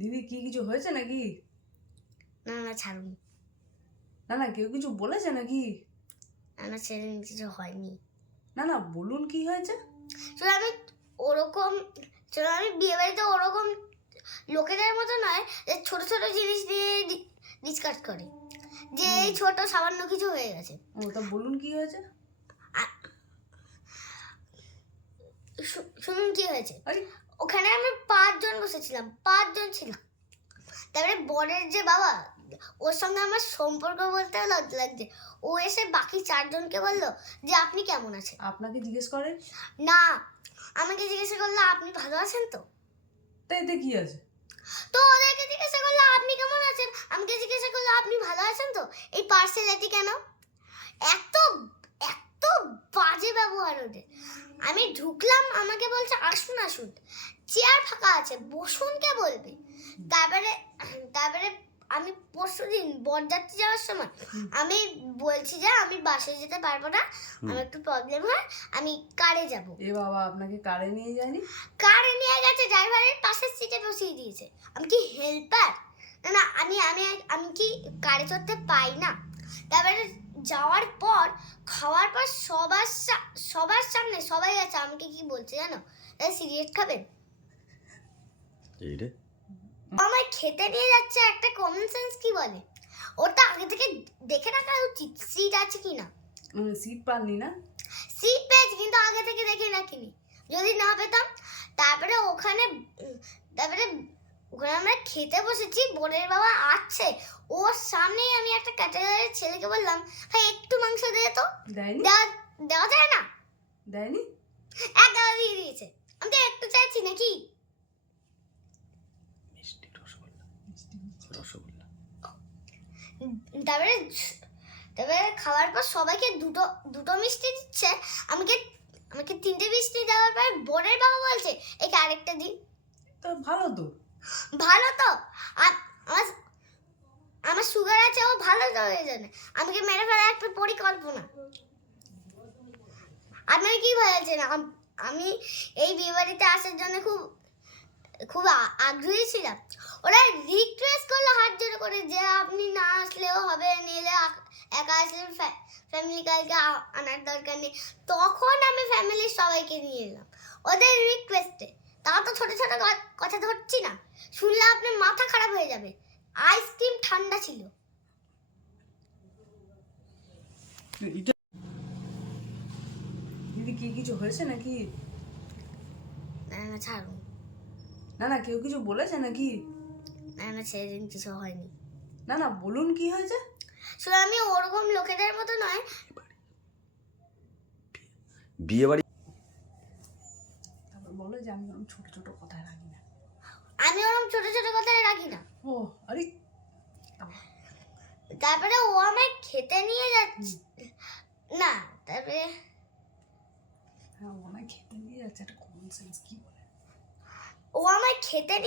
দিদি কি কিছু হয়েছে নাকি? না না ছাড়ুন। না না কেউ কিছু বলেছে নাকি? না না সেদিন কিছু হয়নি। না না বলুন কি হয়েছে? চলো আমি ওরকম চলো আমি বিয়ে বাড়িতে ওরকম লোকেদের মতো নয় যে ছোট ছোট জিনিস দিয়ে ডিসকাস করে যে এই ছোট সামান্য কিছু হয়ে গেছে। ও তা বলুন কি হয়েছে? শুনুন কি হয়েছে। আরে ওখানে আমরা 5 জন বসেছিলাম, 5 জন ছিলাম। তারপরে বরের যে বাবা, ওর সঙ্গে আমার সম্পর্ক বলতে লজ্জা লাগছে। ও এসে বাকি 4 জনকে বললো যে আপনি কেমন আছেন। আপনাকে জিজ্ঞেস করেন? না, আমাকে জিজ্ঞাসা করলো আপনি ভালো আছেন তো। তা এতে কি আছে? তো ওদেরকে জিজ্ঞাসা করলো আপনি কেমন আছেন, আমাকে জিজ্ঞাসা করলো আপনি ভালো আছেন তো। এই পার্সেলিটি কেন? এত এত বাজে ব্যবহার ওদের। আমি ঢুকলাম, আমাকে বলছে আসুন আসুন, চেয়ার ফাঁকা আছে বসুন, কে বলবে। তারপরে তারপরে আমি পরশুদিন বরযাত্রী যাওয়ার সময় আমি বলছি যে আমি বাসে যেতে পারবো না, আমার একটু প্রবলেম হয়, আমি কারে যাব। এ বাবা আপনাকে কারে নিয়ে যায়নি? কারে নিয়ে গেছে, ড্রাইভারের পাশের সিটে বসিয়ে দিয়েছে। আমি কি হেল্পার? না না, আমি আমি আমি কি কারে চড়তে পাই না। তারপরে যাওয়ার পর খাওয়ার পর সবার সামনে সবাই আছে, আমাকে কি বলছে জানো, সিগারেট খাবেন। আমায় খেতে নিয়ে যাচ্ছে, একটা কমন সেন্স কি বলে, ওটা আগে থেকে দেখে রাখা উচিত সিট আছে কিনা। সিট পাননি না? সিট পেয়েছি কিন্তু আগে থেকে দেখে রাখিনি, যদি না পেতাম। তারপরে ওখানে আমরা খেতে বসেছি, বোনের বাবা আছে, ওর সামনেই আমি একটা ক্যাটাগরির ছেলেকে বললাম ভাই একটু মাংস দে তো। দেয়নি? দেওয়া যায় না? দেয়নি? এক গাদা দিয়ে দিয়েছে। আমি তো একটু চাইছি নাকি। তারপরে খাওয়ার পর সবাইকে দুটো দুটো মিষ্টি দিচ্ছে, আমাকে 3টে মিষ্টি দেওয়ার পর বোনের বাবা বলছে একে আরেকটা দিন। তো ভালো তো। ভালো তো আমার সুগার আছে, ও ভালো তো হয়ে যাবে, আমাকে মেরে ফেলার একটা পরিকল্পনা। আপনার কি বলেছেন? আমি এই বিয়ে বাড়িতে আসার জন্য খুব খুব আগ্রহী ছিলাম। ওরা রিকোয়েস্ট করলো হাত জোড় করে যে আপনি না আসলেও হবে, নিলে একা আসলে ফ্যামিলি কালকে আনার দরকার নেই। তখন আমি ফ্যামিলির সবাইকে নিয়ে এলাম ওদের রিকোয়েস্টে। তাও তো ছোট ছোট কথা ধরছি না, শুনলে আপনার মাথা খারাপ হয়ে যাবে। আইসক্রিম ঠান্ডা ছিল। দিদি কি কিছু হয়েছে নাকি? না না ছাড়ুন। না না কেউ কিছু বলেছে নাকি? না না সেদিন কিছু হয়নি। না না বলুন কি হয়েছে? শুধু আমি ওরকম লোকেদের মতো নয়। বিয়ে বাড়ি তারপর বলে যে আমি ওরকম ছোট ছোট কথায় রাখি না। আমি ওরকম ছোট ছোট কথায় রাখি না। ও আরে তারপরে ও আমায় খেতে নিয়ে যাচ্ছে না, তারপরে হ্যাঁ ও আমায় খেতে নিয়ে যাচ্ছে, একটা কমন সেন্স কি বলে। ও আমায় খেতে নিয়ে